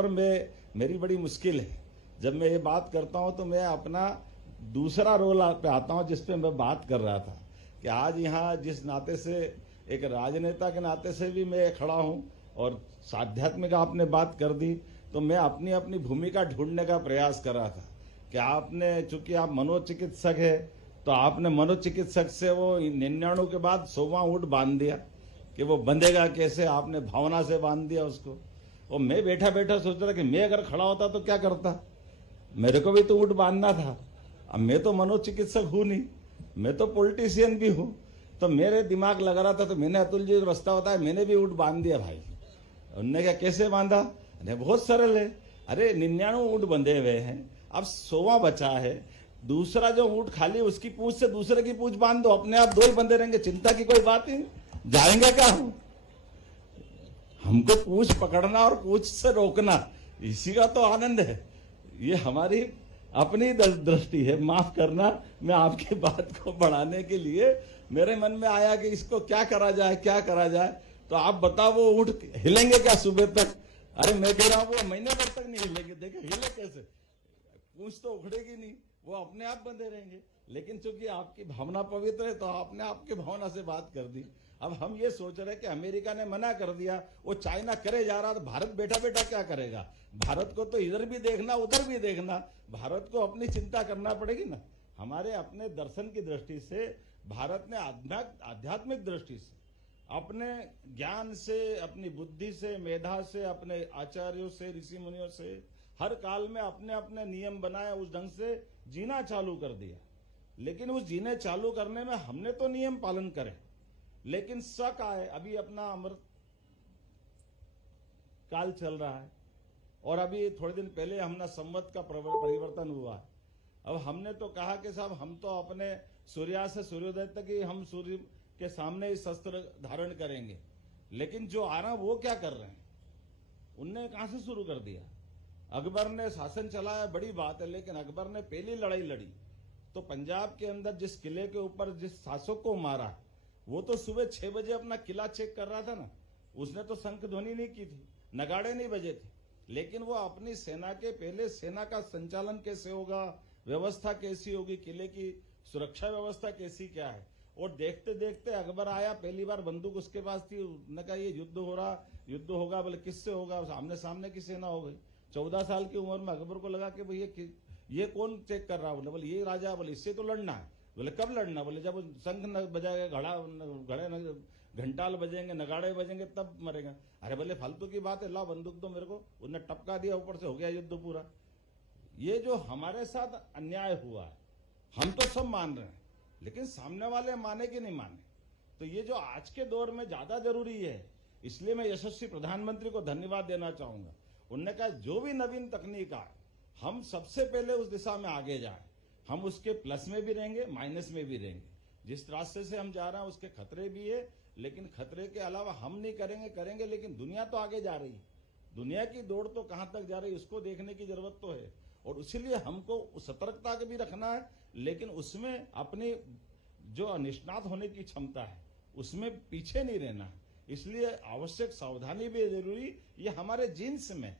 और मेरी बड़ी मुश्किल है। जब मैं ये बात करता हूं तो मैं अपना दूसरा रोल पे आता हूं, जिस पे मैं बात कर रहा था कि आज यहाँ जिस नाते से एक राजनेता के नाते से भी मैं खड़ा हूं और आध्यात्मिक आपने बात कर दी, तो मैं अपनी अपनी भूमिका ढूंढने का प्रयास कर रहा था कि आपने, चूंकि आप मनोचिकित्सक है, तो आपने मनोचिकित्सक से वो 99 के बाद 100वां ऊंट बांध दिया कि वो बंधेगा कैसे, आपने भावना से बांध दिया उसको। और मैं बैठा बैठा सोच रहा कि मैं अगर खड़ा होता तो क्या करता, मेरे को भी तो ऊंट बांधना था। अब मैं तो मनोचिकित्सक हूं नहीं, मैं तो पॉलिटिशियन भी हूं, तो मेरे दिमाग लगा रहा था। तो मैंने अतुल जी रास्ता बताया, मैंने भी ऊंट बांध दिया भाई। उन्होंने क्या, कैसे बांधा? अरे बहुत सरल है। अरे 99 ऊंट बंधे हुए हैं, अब 100वां बचा है। दूसरा जो ऊंट खाली, उसकी पूंछ से दूसरे की पूंछ बांध दो, अपने आप 2 ही बंधे रहेंगे, चिंता की कोई बात ही नहीं। जाएंगे क्या हमको पूंछ पकड़ना और पूंछ से रोकना, इसी का तो आनंद है। ये हमारी अपनी दृष्टि है, माफ करना। मैं आपकी बात को बढ़ाने के लिए मेरे मन में आया कि इसको क्या करा जाए, क्या करा जाए। तो आप बताओ, वो ऊंट हिलेंगे क्या सुबह तक? अरे मैं कह रहा हूं वो महीने भर तक नहीं हिलेंगे। देखे हिले कैसे, पूंछ तो उखड़ेगी नहीं, वो अपने आप बंधे रहेंगे। लेकिन चूंकि आपकी भावना पवित्र है, तो आपने आपकी भावना से बात कर दी। अब हम ये सोच रहे हैं कि अमेरिका ने मना कर दिया, वो चाइना करे जा रहा, तो भारत बैठा बैठा क्या करेगा? भारत को तो इधर भी देखना, उधर भी देखना, भारत को अपनी चिंता करना पड़ेगी ना। हमारे अपने दर्शन की दृष्टि से भारत ने आध्यात्मिक दृष्टि से, अपने ज्ञान से, अपनी बुद्धि से, मेधा से, अपने आचार्यों से, ऋषि मुनियों से, हर काल में अपने अपने नियम बनाए, उस ढंग से जीना चालू कर दिया। लेकिन उस जीने चालू करने में हमने तो नियम पालन करे, लेकिन शक आए। अभी अपना अमृत काल चल रहा है, और अभी थोड़े दिन पहले हमने संवत का परिवर्तन हुआ है। अब हमने तो कहा कि साहब, हम तो अपने सूर्यास्त से सूर्योदय तक ही हम सूर्य के सामने ही शस्त्र धारण करेंगे। लेकिन जो आ रहा वो क्या कर रहे हैं? उनने कहां से शुरू कर दिया? अकबर ने शासन चलाया, बड़ी बात है, लेकिन अकबर ने पहली लड़ाई लड़ी तो पंजाब के अंदर जिस किले के ऊपर जिस शासक को मारा, वो तो सुबह 6 बजे अपना किला चेक कर रहा था ना। उसने तो शंख ध्वनि नहीं की थी, नगाड़े नहीं बजे थे, लेकिन वो अपनी सेना के पहले सेना का संचालन कैसे होगा, व्यवस्था कैसी होगी, किले की सुरक्षा व्यवस्था कैसी क्या है। और देखते देखते अकबर आया, पहली बार बंदूक उसके पास थी। उसने कहा ये युद्ध हो रहा, युद्ध होगा। बोले किससे होगा? सामने सामने की सेना हो गई। 14 साल की उम्र में अकबर को लगा कि भाई ये कौन चेक कर रहा? बोले ये राजा। बोले इससे तो लड़ना है। बोले कब लड़ना? बोले जब शंख न बजाएगा, घड़े घंटाल बजेंगे, नगाड़े बजेंगे, तब मरेगा। अरे बोले फालतू की बात है, ला बंदूक दो मेरे को। उसने टपका दिया, ऊपर से हो गया युद्ध पूरा। ये जो हमारे साथ अन्याय हुआ है, हम तो सब मान रहे हैं, लेकिन सामने वाले माने कि नहीं माने। तो ये जो आज के दौर में ज्यादा जरूरी है, इसलिए मैं यशस्वी प्रधानमंत्री को धन्यवाद देना चाहूंगा। उन्होंने कहा जो भी नवीन तकनीक आए, हम सबसे पहले उस दिशा में आगे जाएं। हम उसके प्लस में भी रहेंगे, माइनस में भी रहेंगे। जिस रास्ते से हम जा रहे हैं उसके खतरे भी है, लेकिन खतरे के अलावा हम नहीं करेंगे, लेकिन दुनिया तो आगे जा रही है। दुनिया की दौड़ तो कहां तक जा रही है, उसको देखने की जरूरत तो है। और इसीलिए हमको सतर्कता के भी रखना है, लेकिन उसमें अपनी जो निष्णात होने की क्षमता है, उसमें पीछे नहीं रहना है। इसलिए आवश्यक सावधानी भी जरूरी। ये हमारे जीन्स में,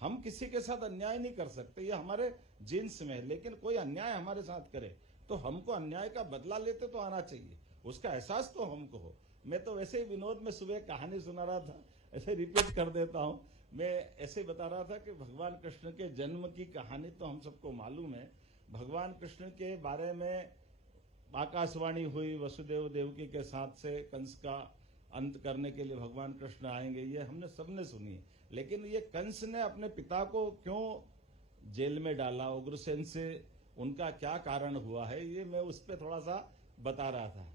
हम किसी के साथ अन्याय नहीं कर सकते, ये हमारे जीन्स में। लेकिन कोई अन्याय हमारे साथ करे तो हमको अन्याय का बदला लेते तो आना चाहिए, उसका एहसास तो हमको हो। मैं तो वैसे ही विनोद में सुबह कहानी सुना रहा था, ऐसे रिपीट कर देता हूं। मैं ऐसे बता रहा था कि भगवान कृष्ण के जन्म की कहानी तो हम सबको मालूम है। भगवान कृष्ण के बारे में आकाशवाणी हुई, वसुदेव देवकी के साथ से कंस का अंत करने के लिए भगवान कृष्ण आएंगे, ये हमने सबने सुनी है। लेकिन ये कंस ने अपने पिता को क्यों जेल में डाला, उग्रसेन से उनका क्या कारण हुआ है, ये मैं उस पर थोड़ा सा बता रहा था।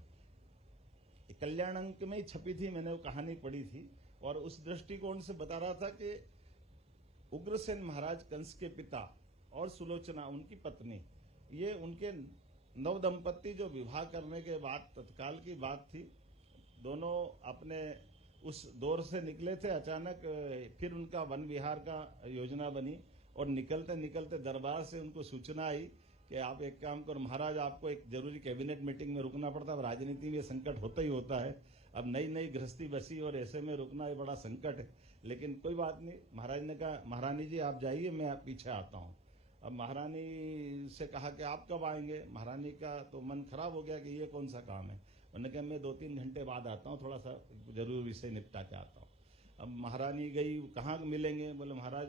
कल्याण अंक में ही छपी थी, मैंने वो कहानी पढ़ी थी, और उस दृष्टिकोण से बता रहा था कि उग्रसेन महाराज कंस के पिता और सुलोचना उनकी पत्नी, ये उनके नव दंपत्ति जो विवाह करने के बाद तत्काल की बात थी। दोनों अपने उस दौर से निकले थे, अचानक फिर उनका वन विहार का योजना बनी, और निकलते निकलते दरबार से उनको सूचना आई कि आप एक काम करो महाराज, आपको एक जरूरी कैबिनेट मीटिंग में रुकना पड़ता है। राजनीति में संकट होता ही होता है। अब नई नई गृहस्थी बसी और ऐसे में रुकना ये बड़ा संकट है, लेकिन कोई बात नहीं। महाराज ने कहा महारानी जी आप जाइए, मैं पीछे आता हूँ। अब महारानी से कहा कि आप कब आएंगे। महारानी का तो मन खराब हो गया कि ये कौन सा काम है। उन्होंने कहा मैं 2-3 घंटे बाद आता हूँ, थोड़ा सा जरूर विषय निपटा के आता हूँ। अब महारानी गई, कहाँ मिलेंगे। बोले महाराज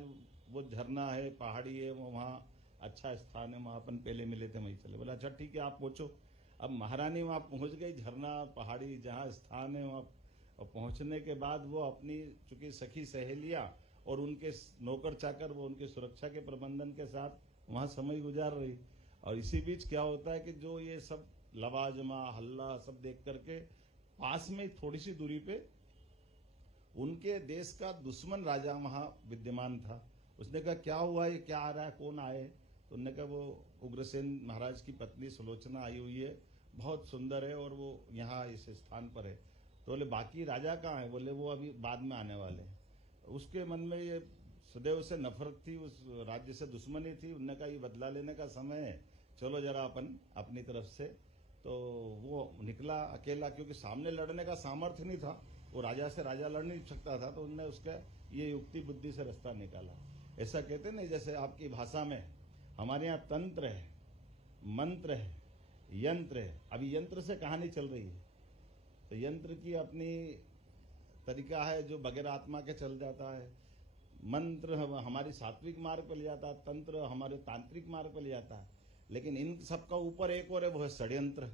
वो झरना है, पहाड़ी है, वो वहाँ अच्छा स्थान है, वहाँ अपन पहले मिले थे, वहीं चले। बोला अच्छा ठीक है आप पहुँचो। अब महारानी वहाँ पहुँच गई, झरना पहाड़ी जहाँ स्थान है वहाँ पहुँचने के बाद वो अपनी चूंकि सखी सहेलियाँ और उनके नौकर चाकर वो उनके सुरक्षा के प्रबंधन के साथ वहाँ समय गुजार रही। और इसी बीच क्या होता है कि जो ये सब लवाजमा हल्ला सब देख करके पास में थोड़ी सी दूरी पे उनके देश का दुश्मन राजा वहाँ विद्यमान था। उसने कहा क्या हुआ, ये क्या आ रहा है, कौन आए। तो उन्होंने कहा वो उग्रसेन महाराज की पत्नी सुलोचना आई हुई है, बहुत सुंदर है और वो यहाँ इस स्थान पर है। तो बोले बाकी राजा कहाँ है। बोले वो अभी बाद में आने वाले हैं। उसके मन में ये सदैव से नफरत थी, उस राज्य से दुश्मनी थी। उन्होंने कहा ये बदला लेने का समय है, चलो जरा अपन अपनी तरफ से। तो वो निकला अकेला, क्योंकि सामने लड़ने का सामर्थ्य नहीं था, वो राजा से राजा लड़ नहीं सकता था। तो उन्होंने उसका ये युक्ति बुद्धि से रास्ता निकाला। ऐसा कहते नहीं, जैसे आपकी भाषा में हमारे यहाँ तंत्र है, मंत्र है, यंत्र है। अभी यंत्र से कहानी चल रही है, तो यंत्र की अपनी तरीका है जो बगैर आत्मा के चल जाता है। मंत्र हमारी सात्विक मार्ग पर ले जाता है, तंत्र हमारे तांत्रिक मार्ग पर ले जाता है। लेकिन इन सबका ऊपर एक और है, वो है षड्यंत्र।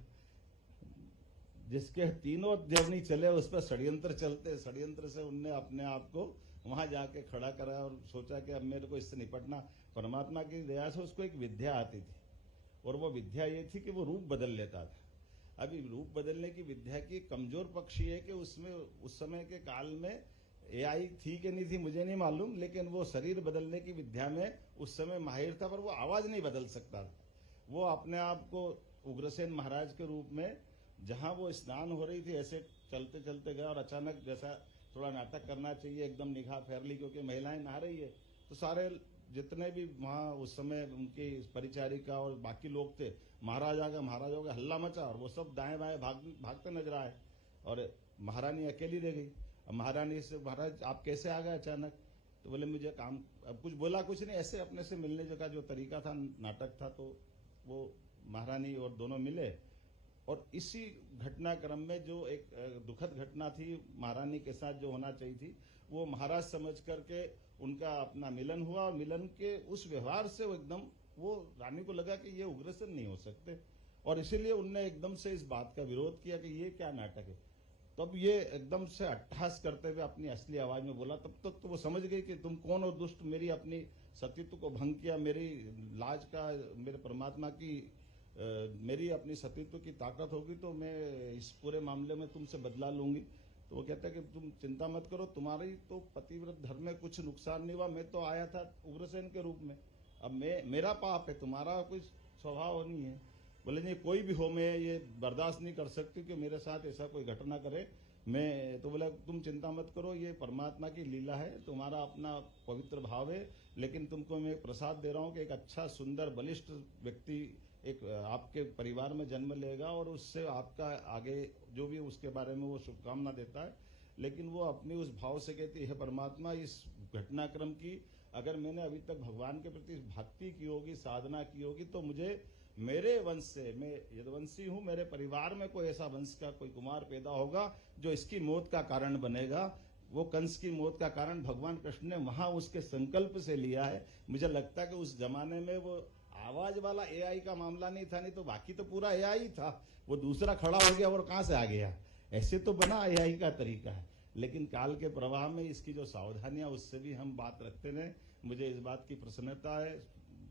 जिसके तीनों जर्नी चले उस पर षड्यंत्र चलते। षड्यंत्र से उनने अपने आप को वहां जाके खड़ा करा और सोचा कि अब मेरे को इससे निपटना। परमात्मा की दया से उसको एक विद्या आती थी, और वो विद्या ये थी कि वो रूप बदल लेता था। अभी रूप बदलने की विद्या की कमजोर पक्ष ये है कि उसमें उस समय के काल में एआई थी कि नहीं थी मुझे नहीं मालूम, लेकिन वो शरीर बदलने की विद्या में उस समय माहिर था, पर वो आवाज नहीं बदल सकता था। वो अपने आप को उग्रसेन महाराज के रूप में जहां वो स्नान हो रही थी ऐसे चलते चलते गया, और अचानक जैसा थोड़ा नाटक करना चाहिए एकदम निगाह फेर ली, क्योंकि महिलाएं नहा रही है। तो सारे जितने भी वहां उस समय उनकी परिचारिका और बाकी लोग थे, महाराजाओं का हल्ला मचा, और वो सब दाएं बाएं भागते नजर आए, और महारानी अकेली रह गई। अब महारानी से महाराज आप कैसे आ गए अचानक। तो बोले मुझे काम, अब कुछ बोला कुछ नहीं, ऐसे अपने से मिलने का जो तरीका था, नाटक था। तो वो महारानी और दोनों मिले, और इसी घटनाक्रम में जो एक दुखद घटना थी महारानी के साथ जो होना चाहिए थी, वो महाराज समझ करके उनका अपना मिलन हुआ। और मिलन के उस व्यवहार से वो एकदम, वो रानी को लगा कि ये उग्रसेन नहीं हो सकते, और इसीलिए उनने एकदम से इस बात का विरोध किया कि ये क्या नाटक है। तब ये एकदम से अट्टहास करते हुए अपनी असली आवाज में बोला। तब तक तो वो समझ गई कि तुम कौन हो दुष्ट, मेरी अपनी सतीत्व को भंग किया, मेरी लाज का, मेरे परमात्मा की मेरी अपनी सतीत्व की ताकत होगी तो मैं इस पूरे मामले में तुमसे बदला लूंगी। तो वो कहता है कि तुम चिंता मत करो, तुम्हारी तो पतिव्रत धर्म में कुछ नुकसान नहीं हुआ, मैं तो आया था उग्रसेन के रूप में, अब मेरा पाप है, तुम्हारा कोई स्वभाव नहीं है। बोले नहीं कोई भी हो, मैं ये बर्दाश्त नहीं कर सकती कि मेरे साथ ऐसा कोई घटना करे। मैं तो बोला तुम चिंता मत करो, ये परमात्मा की लीला है, तुम्हारा अपना पवित्र भाव है, लेकिन तुमको मैं प्रसाद दे रहा हूँ कि एक अच्छा सुंदर बलिष्ठ व्यक्ति एक आपके परिवार में जन्म लेगा, और उससे आपका आगे जो भी उसके बारे में वो शुभकामना देता है। लेकिन वो अपनी उस भाव से कहती है परमात्मा, इस घटनाक्रम की अगर मैंने अभी तक भगवान के प्रति भक्ति की होगी, साधना की होगी, तो मुझे मेरे वंश से, मैं यदुवंशी हूं, मेरे परिवार में कोई ऐसा वंश का कोई कुमार पैदा होगा जो इसकी मौत का कारण बनेगा। वो कंस की मौत का कारण भगवान कृष्ण ने वहां उसके संकल्प से लिया है। मुझे लगता है कि उस जमाने में वो आवाज वाला एआई का मामला नहीं था, नहीं तो बाकी तो पूरा एआई था, वो दूसरा खड़ा हो गया और कहां से आ गया, ऐसे तो बना एआई का तरीका है। लेकिन काल के प्रवाह में इसकी जो सावधानियां, उससे भी हम बात रखते रहे। मुझे इस बात की प्रसन्नता है,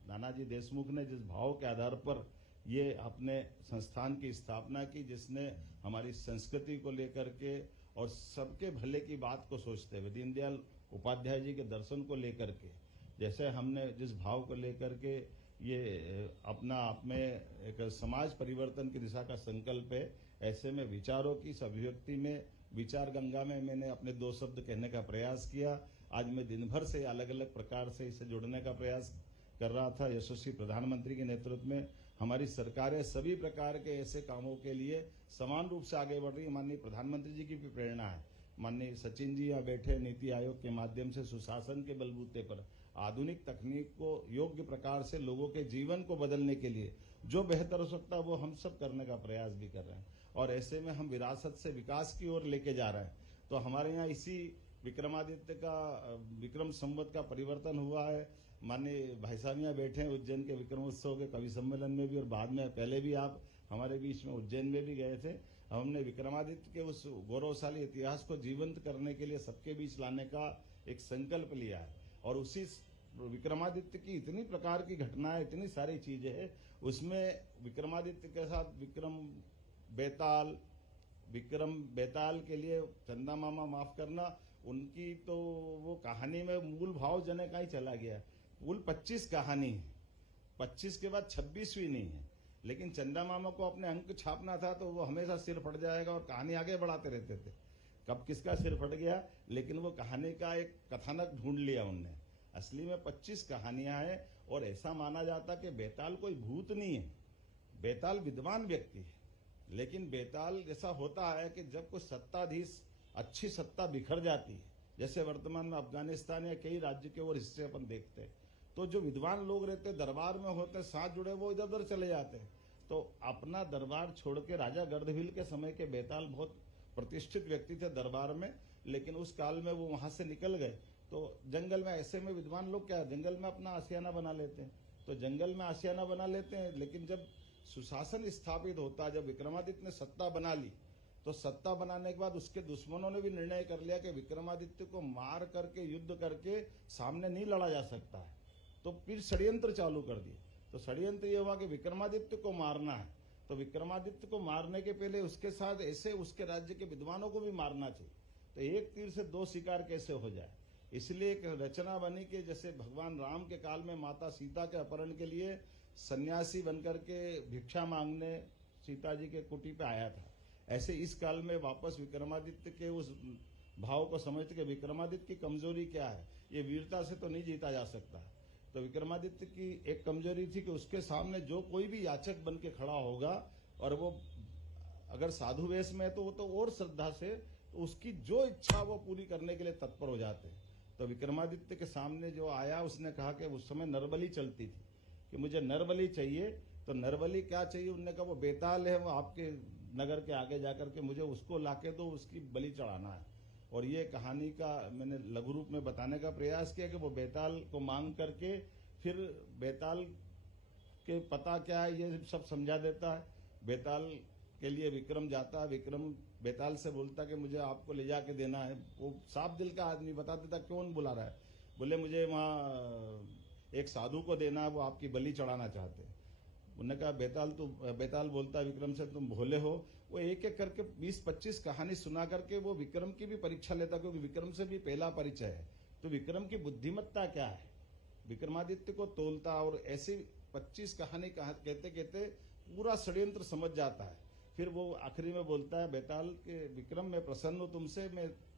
नानाजी देशमुख ने जिस भाव के आधार पर ये अपने संस्थान की स्थापना की, जिसने हमारी संस्कृति को लेकर के और सबके भले की बात को सोचते हुए, दीनदयाल उपाध्याय जी के दर्शन को लेकर के, जैसे हमने जिस भाव को लेकर के ये अपना आप में एक समाज परिवर्तन की दिशा का संकल्प है, ऐसे में विचारों की इस अभिव्यक्ति में, विचार गंगा में मैंने अपने 2 शब्द कहने का प्रयास किया। आज मैं दिन भर से अलग अलग प्रकार से इसे जोड़ने का प्रयास कर रहा था। यशस्वी प्रधानमंत्री के नेतृत्व में हमारी सरकारें सभी प्रकार के ऐसे कामों के लिए समान रूप से आगे बढ़ रही है। माननीय प्रधानमंत्री जी की भी प्रेरणा है माननीय सचिन जी यहाँ बैठे, नीति आयोग के माध्यम से सुशासन के बलबूते पर आधुनिक तकनीक को योग्य प्रकार से लोगों के जीवन को बदलने के लिए जो बेहतर हो सकता है वो हम सब करने का प्रयास भी कर रहे हैं। और ऐसे में हम विरासत से विकास की ओर लेके जा रहे हैं। तो हमारे यहाँ इसी विक्रमादित्य का विक्रम संवत का परिवर्तन हुआ है। माननीय भाई साहब यहाँ बैठे हैं उज्जैन के विक्रमोत्सव के कवि सम्मेलन में भी, और बाद में पहले भी आप हमारे बीच में उज्जैन में भी गए थे। हमने विक्रमादित्य के उस गौरवशाली इतिहास को जीवंत करने के लिए सबके बीच लाने का एक संकल्प लिया है। और उसी विक्रमादित्य की इतनी प्रकार की घटनाएं, इतनी सारी चीजें हैं, उसमें विक्रमादित्य के साथ विक्रम बेताल के लिए चंदा मामा, माफ करना, उनकी तो वो कहानी में मूल भाव जने का ही चला गया। कुल 25 कहानी है, 25 के बाद 26वीं नहीं है। लेकिन चंदा मामा को अपने अंक छापना था तो वो हमेशा सिर फट जाएगा और कहानी आगे बढ़ाते रहते थे। कब किसका सिर फट गया, लेकिन वो कहानी का एक कथानक ढूंढ लिया उनने। असली में 25 कहानियां हैं। और ऐसा माना जाता कि बेताल कोई भूत नहीं है, बेताल विद्वान व्यक्ति है। लेकिन बेताल जैसा होता है कि जब कुछ सत्ताधीश अच्छी सत्ता बिखर जाती है, जैसे वर्तमान में अफगानिस्तान या कई राज्य के और हिस्से अपन देखते हैं, तो जो विद्वान लोग रहते दरबार में होते, साथ जुड़े, वो इधर उधर चले जाते हैं। तो अपना दरबार छोड़ के राजा गर्दभील के समय के बेताल बहुत प्रतिष्ठित व्यक्ति थे दरबार में, लेकिन उस काल में वो वहां से निकल गए। तो जंगल में, ऐसे में विद्वान लोग क्या है, जंगल में अपना आशियाना बना लेते हैं। तो जंगल में आशियाना बना लेते हैं। लेकिन जब सुशासन स्थापित होता, जब विक्रमादित्य ने सत्ता बना ली, तो सत्ता बनाने के बाद उसके दुश्मनों ने भी निर्णय कर लिया कि विक्रमादित्य को मार करके, युद्ध करके सामने नहीं लड़ा जा सकता है। तो फिर षड्यंत्र चालू कर दिए। तो षड्यंत्र ये हुआ कि विक्रमादित्य को मारना है, तो विक्रमादित्य को मारने के पहले उसके साथ ऐसे उसके राज्य के विद्वानों को भी मारना चाहिए। तो एक तीर से दो शिकार कैसे हो जाए, इसलिए एक रचना बनी कि जैसे भगवान राम के काल में माता सीता के अपहरण के लिए सन्यासी बनकर के भिक्षा मांगने सीता जी के कुटी पे आया था, ऐसे इस काल में वापस विक्रमादित्य के उस भाव को समझते कि विक्रमादित्य की कमजोरी क्या है, ये वीरता से तो नहीं जीता जा सकता। तो विक्रमादित्य की एक कमजोरी थी कि उसके सामने जो कोई भी याचक बन के खड़ा होगा, और वो अगर साधु वेश में है तो वो तो और श्रद्धा से, तो उसकी जो इच्छा वो पूरी करने के लिए तत्पर हो जाते हैं। तो विक्रमादित्य के सामने जो आया, उसने कहा कि उस समय नरबली चलती थी कि मुझे नरबली चाहिए। तो नरबली क्या चाहिए, उन्होंने कहा वो बेताल है, वो आपके नगर के आगे जाकर के मुझे उसको लाके दो, उसकी बलि चढ़ाना है। और ये कहानी का मैंने लघु रूप में बताने का प्रयास किया कि वो बेताल को मांग करके फिर बेताल के पता क्या है ये सब समझा देता है। बेताल के लिए विक्रम जाता है, विक्रम बेताल से बोलता कि मुझे आपको ले जाके देना है। वो साफ दिल का आदमी बता देता कौन बुला रहा है, बोले मुझे वहाँ एक साधु को देना है, वो आपकी बलि चढ़ाना चाहते हैं। उन्होंने कहा बेताल बोलता है विक्रम से, तुम भोले हो। वो एक एक करके 20-25 कहानी सुना करके वो विक्रम की भी परीक्षा लेता, क्योंकि विक्रम से भी पहला परिचय है। तो विक्रम की बुद्धिमत्ता क्या है, विक्रमादित्य को तोलता, और ऐसी 25 कहानी कहते कहते पूरा षड्यंत्र समझ जाता है। फिर वो आखिरी में बोलता है बेताल के, विक्रम मैं प्रसन्न हूं तुमसे,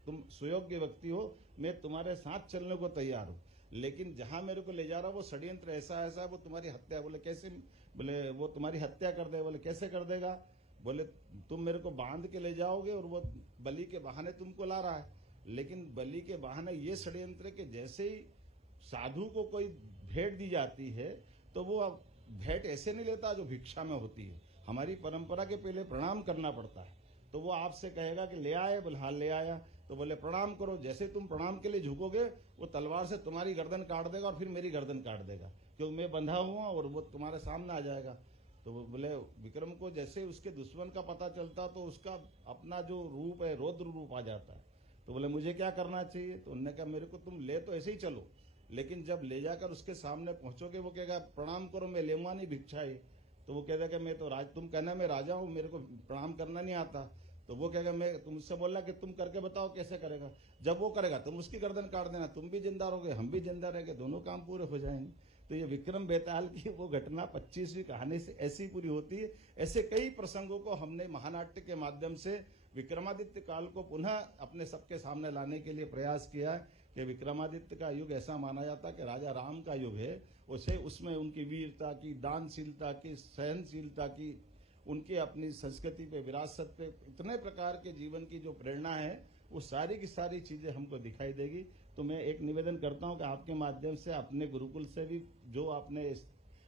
तुम सुयोग्य व्यक्ति हो, मैं तुम्हारे साथ चलने को तैयार हूं, लेकिन जहां मेरे को ले जा रहा वो षड्यंत्र ऐसा ऐसा है, वो तुम्हारी हत्या। बोले कैसे, बोले वो तुम्हारी हत्या कर दे। बोले कैसे कर देगा, बोले तुम मेरे को बांध के ले जाओगे और वो बलि के बहाने तुमको ला रहा है, लेकिन बलि के बहाने ये षड्यंत्र के जैसे ही साधु को कोई भेंट दी जाती है तो वो अब भेंट ऐसे नहीं लेता जो भिक्षा में होती है। हमारी परंपरा के पहले प्रणाम करना पड़ता है। तो वो आपसे कहेगा कि ले आए, बोले हाँ ले आया, तो बोले प्रणाम करो। जैसे तुम प्रणाम के लिए झुकोगे वो तलवार से तुम्हारी गर्दन काट देगा और फिर मेरी गर्दन काट देगा, क्योंकि मैं बंधा हुआ और वो तुम्हारे सामने आ जाएगा। तो वो बोले विक्रम को जैसे उसके दुश्मन का पता चलता तो उसका अपना जो रूप है रौद्र रूप आ जाता है। तो बोले मुझे क्या करना चाहिए, तो उन्होंने कहा मेरे को तुम ले तो ऐसे ही चलो, लेकिन जब ले जाकर उसके सामने पहुंचोगे वो कहेगा प्रणाम करो, मैं लेऊंगा नहीं भिक्षा ही। तो वो कहेगा कि मैं तो तुम कहना मैं राजा हूं, मेरे को प्रणाम करना नहीं आता। तो वो कहेगा मैं तुमसे बोला कि तुम करके बताओ कैसे करेगा। जब वो करेगा तुम उसकी गर्दन काट देना, तुम भी जिंदा रहोगे, हम भी जिंदा रहेंगे, दोनों काम पूरे हो जाएंगे। तो ये विक्रम बेताल की वो घटना 25वीं कहानी से ऐसी पूरी होती है। ऐसे कई प्रसंगों को हमने महानाट्य के माध्यम से विक्रमादित्य काल को पुनः अपने सबके सामने लाने के लिए प्रयास किया है कि विक्रमादित्य का युग ऐसा माना जाता है कि राजा राम का युग है। उसे उसमें उनकी वीरता की, दानशीलता की, सहनशीलता की, उनकी अपनी संस्कृति पे, विरासत पे, इतने प्रकार के जीवन की जो प्रेरणा है वो सारी की सारी चीजें हमको दिखाई देगी। तो मैं एक निवेदन करता हूं कि आपके माध्यम से अपने गुरुकुल से भी जो आपने इस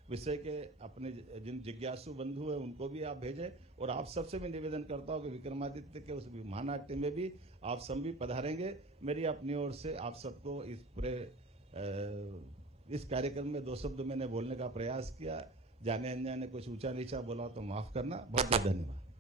विषय के अपने जिन जिज्ञासु बंधु है उनको भी आप भेजें, और आप सबसे भी निवेदन करता हूं कि विक्रमादित्य के उस महानाट्य में भी आप सब भी पधारेंगे। मेरी अपनी ओर से आप सबको इस पूरे इस कार्यक्रम में 2 शब्द मैंने बोलने का प्रयास किया, जाने अनजाने कुछ ऊंचा नीचा बोला तो माफ करना। बहुत बहुत धन्यवाद।